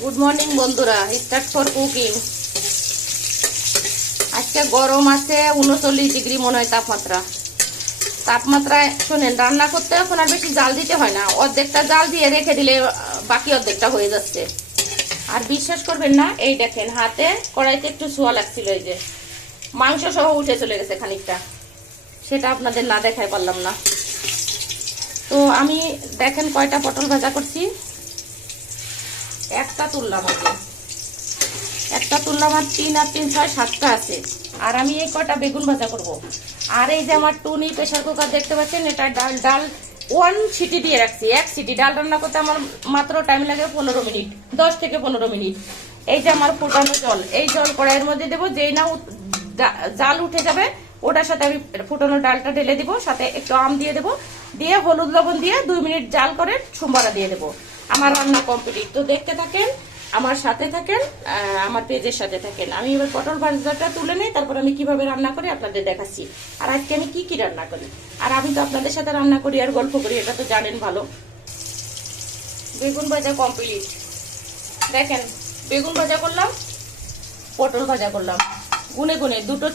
Good morning বন্ধুরা, start for cooking. আজকে গরম আছে 39 ডিগ্রি মনে হয় তাপমাত্রায় শোনেন, রান্না করতে এখন আর বেশি জাল দিতে হয় না, অর্ধেকটা জাল দিয়ে রেখে দিলে বাকি অর্ধেকটা হয়ে যাচ্ছে। আর বিশ্বাস করবেন না, এই দেখেন হাতে কড়াইতে একটু ছোঁয়া লাগছিল, এই যে মাংস সহ উঠে চলে গেছে খানিকটা, সেটা আপনাদের না দেখাই পারলাম না। তো আমি দেখেন কয়টা পটল ভাজা করছি, একটা তুললাম, একটা তুললাম, আর 3 আর 3 6 7টা আছে। আর আমি এই কয়টা বেগুন ভাজা করব। আর এই যে আমার টুনি প্রেসার কুকার দেখতে পাচ্ছেন, এটা ডাল 1 সিটি দিয়ে রাখছি। 1 সিটি ডাল রান্না করতে আমার মাত্র টাইম লাগে 15 মিনিট, 10 থেকে 15 মিনিট। এই যে আমার ফুটানো জল, এই জল কড়াইয়ের মধ্যে দেবো, যেই না জাল উঠে যাবে ওটার সাথে আমি ফুটানো ডালটা ঢেলে দিব, সাথে একটু আম দিয়ে দেবো, দিয়ে হলুদ লবণ দিয়ে 2 মিনিট জাল করে সোমবারা দিয়ে দেবো। আমার রান্না কমপ্লিট। তো দেখতে থাকেন, আমার সাথে থাকেন, আমার পেজের সাথে থাকেন। আমি এবার পটল ভাজাটা তুলে নেই, তারপর আমি কিভাবে রান্না করি আপনাদের দেখাচ্ছি। আর আজকে আমি কি কি রান্না করি, আর আমি তো আপনাদের সাথে রান্না করি আর গল্প করি, এটা তো জানেন ভালো। বেগুন ভাজা কমপ্লিট। দেখেন, বেগুন ভাজা করলাম, পটল ভাজা করলাম, গুনে গুনে দুটো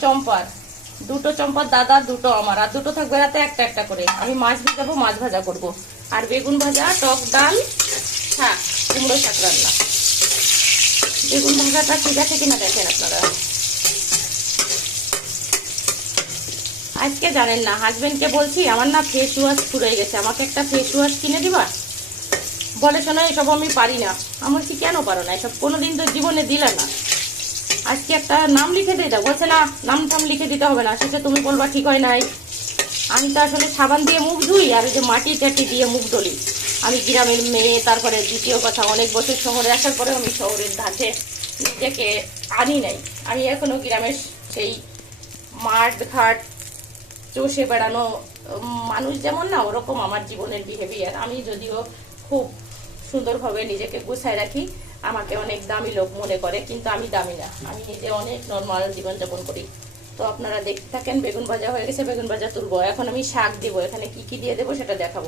চম্পার দাদা, দুটো আমার, আর দুটো থাকবে রাতে একটা একটা করে। আমি মাছ ভিজাবো, মাছ ভাজা করব। আর বেগুন ভাজা, টক ডাল, শাক, কুমড়ো শাক রান্না। বেগুন ভাজাটা ঠিক আছে কিনা দেখেন আপনারা। আজকে জানেন না, হাজবেন্ডকে বলছি আমার না ফেস ওয়াশ ফুরিয়ে গেছে, আমাকে একটা ফেস ওয়াশ কিনে দিবা। বলে শোনো, এসব আমি পারি না। আমার কি কেন পারো না, এসব কোনোদিন তো জীবনে দিলে না। আজকে একটা নাম লিখে দিয়ে দাও, বলছে না নাম টাম লিখে দিতে হবে না, সেটা তুমি বলবা ঠিক হয় নাই। আমি তো আসলে সাবান দিয়ে মুখ ধুই, আর ওই যে মাটি টাটি দিয়ে মুখ ধরি। আমি গ্রামের মেয়ে। তারপরে দ্বিতীয় কথা, অনেক বছর শহরে আসার পরে আমি শহরের ধাঁচে নিজেকে আনি নাই। আমি এখনো গ্রামের সেই মাঠ ঘাট চষে বেড়ানো মানুষ যেমন না, ওরকম আমার জীবনের বিহেভিয়ার। আমি যদিও খুব সুন্দরভাবে নিজেকে গুছায় রাখি, আমাকে অনেক দামি লোক মনে করে, কিন্তু আমি দামি না, আমি নিজে অনেক নর্মাল জীবনযাপন করি। তো আপনারা দেখতে থাকেন। বেগুন ভাজা হয়ে গেছে, বেগুন ভাজা তুলবো। এখন আমি শাক দিব, এখানে কি কি দিয়ে দেবো সেটা দেখাবো।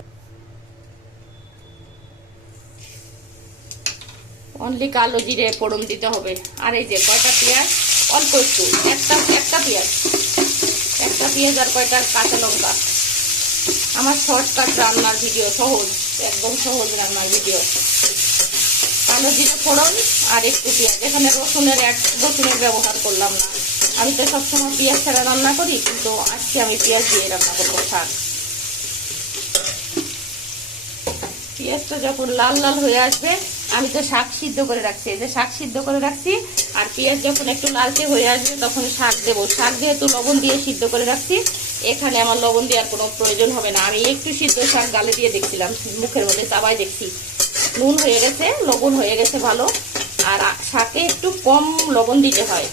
অনলি কালো জিরে ফোড়ন দিতে হবে। আর এই যে কয়টা পেঁয়াজ, অল্প একটু, একটা পেঁয়াজ আর কয়টা কাঁচা লঙ্কা। আমার শর্টকাট রান্নার ভিডিও, সহজ, একদম সহজ রান্নার ভিডিও। কালো জিরে ফোড়ন আর একটু পেঁয়াজ। এখানে রসুনের ব্যবহার করলাম না। আমি তো সবসময় পেঁয়াজ ছাড়া রান্না করি, কিন্তু আজকে আমি পেঁয়াজ দিয়ে রান্না করবো শাক। পেঁয়াজটা যখন লাল লাল হয়ে আসবে, আমি তো শাক সিদ্ধ করে রাখছি, এই যে শাক সিদ্ধ করে রাখছি। আর পেঁয়াজ যখন একটু লালচে হয়ে আসবে তখন শাক দেবো। শাক যেহেতু লবণ দিয়ে সিদ্ধ করে রাখছি, এখানে আমার লবণ দেওয়ার কোনো প্রয়োজন হবে না। আমি একটু সিদ্ধ শাক গালে দিয়ে দেখছিলাম, মুখের মধ্যে চাবাই দেখছি নুন হয়ে গেছে, লবণ হয়ে গেছে ভালো। আর শাকে একটু কম লবণ দিতে হয়,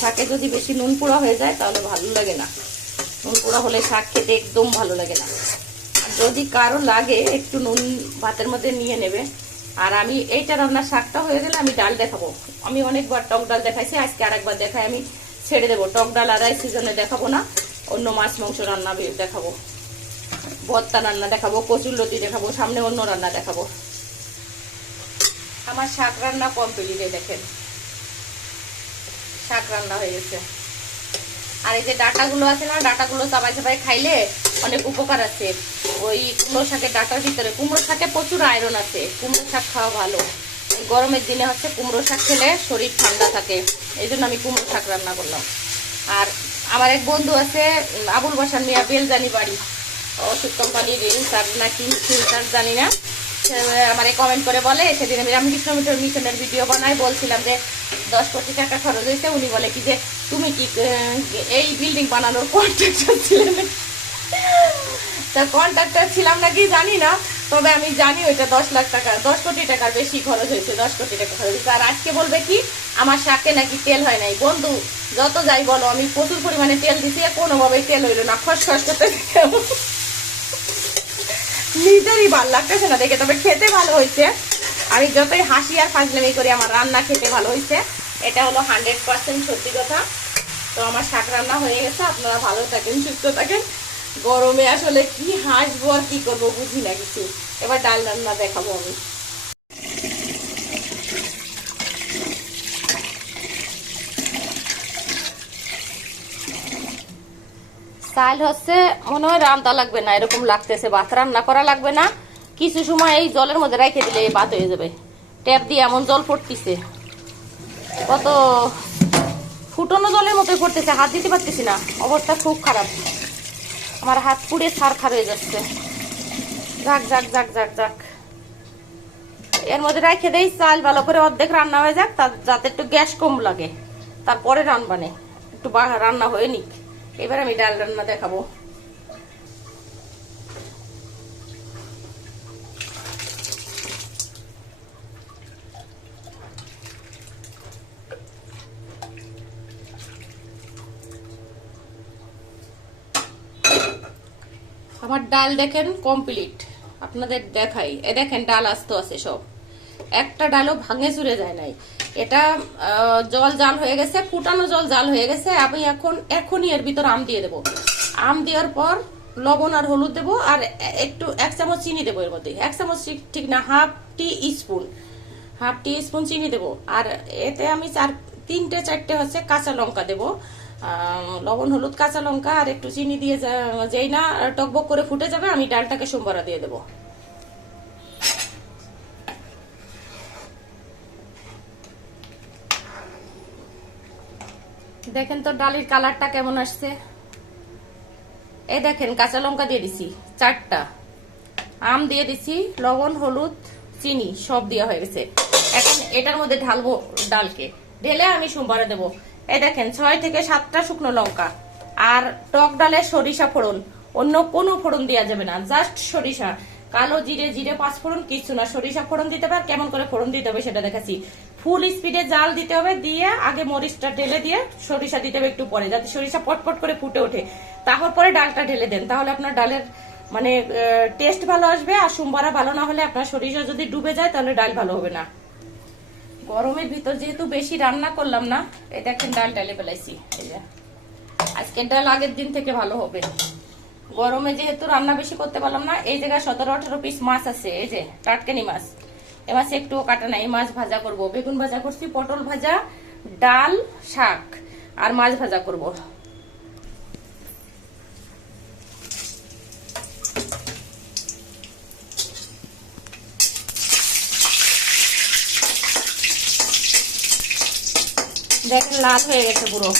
শাকে যদি বেশি নুন পোড়া হয়ে যায় তাহলে ভালো লাগে না। নুন পোড়া হলে শাক খেতে একদম ভালো লাগে না। যদি কারো লাগে একটু নুন ভাতের মধ্যে নিয়ে নেবে। আর আমি এইটা রান্নার শাকটা হয়ে গেলে আমি ডাল দেখাবো। আমি অনেকবার টক ডাল দেখাইছি, আজকে আরেকবার দেখাই, আমি ছেড়ে দেবো। টক ডাল আর এই সিজনে দেখাবো না, অন্য মাছ মাংস রান্না দেখাবো, ভর্তা রান্না দেখাবো, কচুরলতি দেখাবো, সামনে অন্য রান্না দেখাবো। আমার শাক রান্না কমপ্লিট। দেখেন শাক রান্না হয়ে গেছে। আর এই যে ডাটাগুলো আছে না, ডাটাগুলো চাবাই চাবাই খাইলে অনেক উপকার আছে। ওই কুমড়ো শাকের ডাটার ভিতরে, কুমড়ো শাকে প্রচুর আয়রন আছে, কুমড়ো শাক খাওয়া ভালো। গরমের দিনে হচ্ছে কুমড়ো শাক খেলে শরীর ঠান্ডা থাকে, এই জন্য আমি কুমড়ো শাক রান্না করলাম। আর আমার এক বন্ধু আছে, আবুল বাসার মিয়া, বেলজানি বাড়ি, ওষুধ কোম্পানির রিলসার নাকি ফিল্টার জানি না, আমারে কমেন্ট করে বলে, সেদিন আমি রামকৃষ্ণ মিশনের ভিডিও বানাই, বলছিলাম যে 10 কোটি টাকা খরচ হয়েছে। উনি বলে কি যে তুমি কি এই বিল্ডিং বানানোর কন্ট্রাক্টর ছিলেন? তা কন্ট্রাক্টর ছিলাম নাকি জানি না, তবে আমি জানি ওইটা 10 লাখ টাকা, 10 কোটি টাকার বেশি খরচ হয়েছে, 10 কোটি টাকা খরচ হয়েছে। আর আজকে বলবে কি আমার শাকে নাকি তেল হয় নাই। বন্ধু যত যাই বলো, আমি প্রচুর পরিমাণে তেল দিছি, কোনোভাবেই তেল হইলো না, খসখস করতে নিজেরই ভালো লাগতেছে না দেখে, তবে খেতে ভালো হয়েছে। আমি যতই হাসি আর ফাজলামি করি, আমার রান্না খেতে ভালো হয়েছে, এটা হলো 100% সত্যি কথা। তো আমার শাক রান্না হয়ে গেছে। আপনারা ভালো থাকেন, সুস্থ থাকেন। গরমে আসলে কি হাসবো আর কি করবো বুঝি না কিছু। এবার ডাল রান্না দেখাবো আমি। চাল হচ্ছে মনে হয় রান্না লাগবে না, এরকম লাগতেছে। ভাত রান্না করা লাগবে না, কিছু সময় এই জলের মধ্যে রেখে দিলে এই ভাত হয়ে যাবে। ট্যাপ দিয়ে এমন জল পড়তেছে, কত ফুটনো জলের মতোই পড়তেছে, হাত দিতে পারতেছি না, অবস্থা খুব খারাপ। আমার হাত পুড়ে ছারখার হয়ে যাচ্ছে। যাক যাক যাক যাক যাক, এর মধ্যে রেখে দেই, চাল ভালো করে অর্ধেক রান্না হয়ে যাক, যাতে একটু গ্যাস কম লাগে, তারপরে রান্নাবানে একটু রান্না হয়ে নিক। এবার আমি ডাল রান্না দেখাবো। আমার ডাল দেখেন কমপ্লিট, আপনাদের দেখাই। এ দেখেন ডাল আস্ত আছে সব, একটা ডালও ভাঙে চুরে যায় নাই। এটা জল জাল হয়ে গেছে, ফুটানো জল জাল হয়ে গেছে। আমি এখনই এর ভিতর আম দিয়ে দেবো। আম দেওয়ার পর লবণ আর হলুদ দেবো, আর একটু 1 চামচ চিনি দেবো এর মধ্যে। 1 চামচ ঠিক না, হাফ টি স্পুন চিনি দেবো। আর এতে আমি 3-4টে হচ্ছে কাঁচা লঙ্কা দেবো, লবণ হলুদ কাঁচা লঙ্কা আর একটু চিনি দিয়ে, যেই না টকবক করে ফুটে যাবে আমি ডালটাকে সোমবারা দিয়ে দেবো। দেখেন তো ডালের কালারটা কেমন আসছে। এই দেখেন কাঁচা লঙ্কা দিয়ে দিছি 4টা, আম দিয়ে দিছি, লবণ হলুদ চিনি সব দেওয়া হয়ে গেছে। এখন এটার মধ্যে ঢালবো ডালকে, ঢেলে আমি সোমবারে দেবো। এই দেখেন 6 থেকে 7টা শুকনো লঙ্কা, আর টক ডালে সরিষা ফোড়ন, অন্য কোনো ফোড়ন দেওয়া যাবে না, জাস্ট সরিষা, কালো জিরে 5 ফোড়ন, কিছু না, সরিষা ফোড়ন দিতে হবে। কেমন করে ফোড়ন দিতে হবে সেটা দেখাচ্ছি। ফুল স্পিডে জাল দিতে হবে, দিয়ে আগে মরিচটা ঢেলে দিয়ে সরিষা দিতে হবে একটু পরে, যাতে সরিষা পটপট করে ফুটে ওঠে। তারপরে ডালটা ঢেলে দেন, তাহলে আপনার ডালের মানে টেস্ট ভালো আসবে। আর সোমবারা ভালো না হলে, আপনার সরিষা যদি ডুবে যায় তাহলে ডাল ভালো হবে না। গরমের ভিতর যেহেতু বেশি রান্না করলাম না, এই দেখেন ডাল ঢেলে ফেলাইছি। এই যে আজকের ডাল আগের দিন থেকে ভালো হবে। গরমে যেহেতু রান্না বেশি করতে পারলাম না, এই জায়গায় 17-18 পিস মাছ আছে, এই যে টাটকানি মাছ। এই মাছ একটুও কাটা নাই, মাছ ভাজা করব। বেগুন ভাজা করছি, পটল ভাজা, ডাল, শাক আর মাছ ভাজা করব। দেখেন লাল হয়ে গেছে পুরো,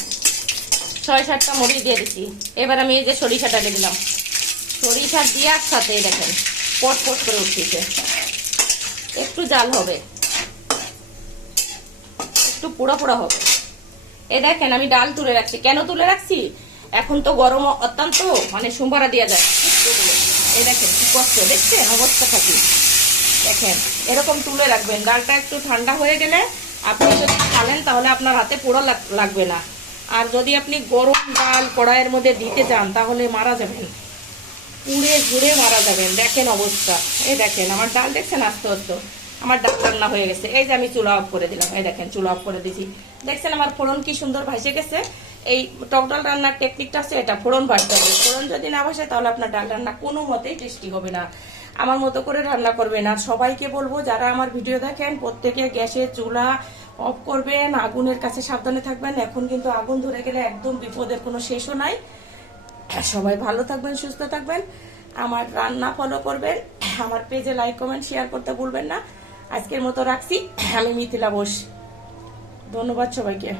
6-7টা মরিচ দিয়ে দিচ্ছি। এবার আমি এই যে সরিষা ডালে দিলাম, সরিষা দেওয়ার সাথে দেখেন পট করে উঠতেছে। একটু জাল হবে, একটু পোড়া হবে। এই দেখেন আমি ডাল তুলে রাখছি, কেন তুলে রাখছি, এখন তো গরম অত্যন্ত, মানে সোমবারা দেওয়া যায়। এই দেখেন কি কষ্ট, দেখছেন অবস্থা থাকি। দেখেন এরকম তুলে রাখবেন, ডালটা একটু ঠান্ডা হয়ে গেলে আপনি যদি খালেন তাহলে আপনার হাতে পোড়া লাগবে না। আর যদি আপনি গরম ডাল কড়াইয়ের মধ্যে দিতে যান তাহলে মারা যাবেন, পুড়ে ঘুরে মারা যাবেন। দেখেন অবস্থা, এই দেখেন আমার ডাল দেখছেন আস্তে আস্তে আমার ডাল রান্না হয়ে গেছে। এই যে আমি চুলা অফ করে দিলাম, এই দেখেন চুলা অফ করে দিছি। দেখছেন আমার ফোড়ন কি সুন্দর ভাসে গেছে। এই টক ডাল রান্নার টেকনিকটা আছে এটা, ফোড়ন ভাসতে হবে। ফোড়ন যদি না ভাসে তাহলে আপনার ডাল রান্না কোনো মতেই টেস্টি হবে না। আমার মতো করে রান্না করবেন। আর সবাইকে বলবো যারা আমার ভিডিও দেখেন, প্রত্যেকে গ্যাসের চুলা অফ করবেন, আগুনের কাছে সাবধানে থাকবেন। এখন কিন্তু আগুন ধরে গেলে একদম বিপদের কোনো শেষও নাই। সবাই ভালো থাকবেন, সুস্থ থাকবেন, আমার রান্না ফলো করবেন, আমার পেজে লাইক কমেন্ট শেয়ার করতে ভুলবেন না। আজকের মতো রাখছি, আমি মিথিলা বোস। ধন্যবাদ সবাইকে।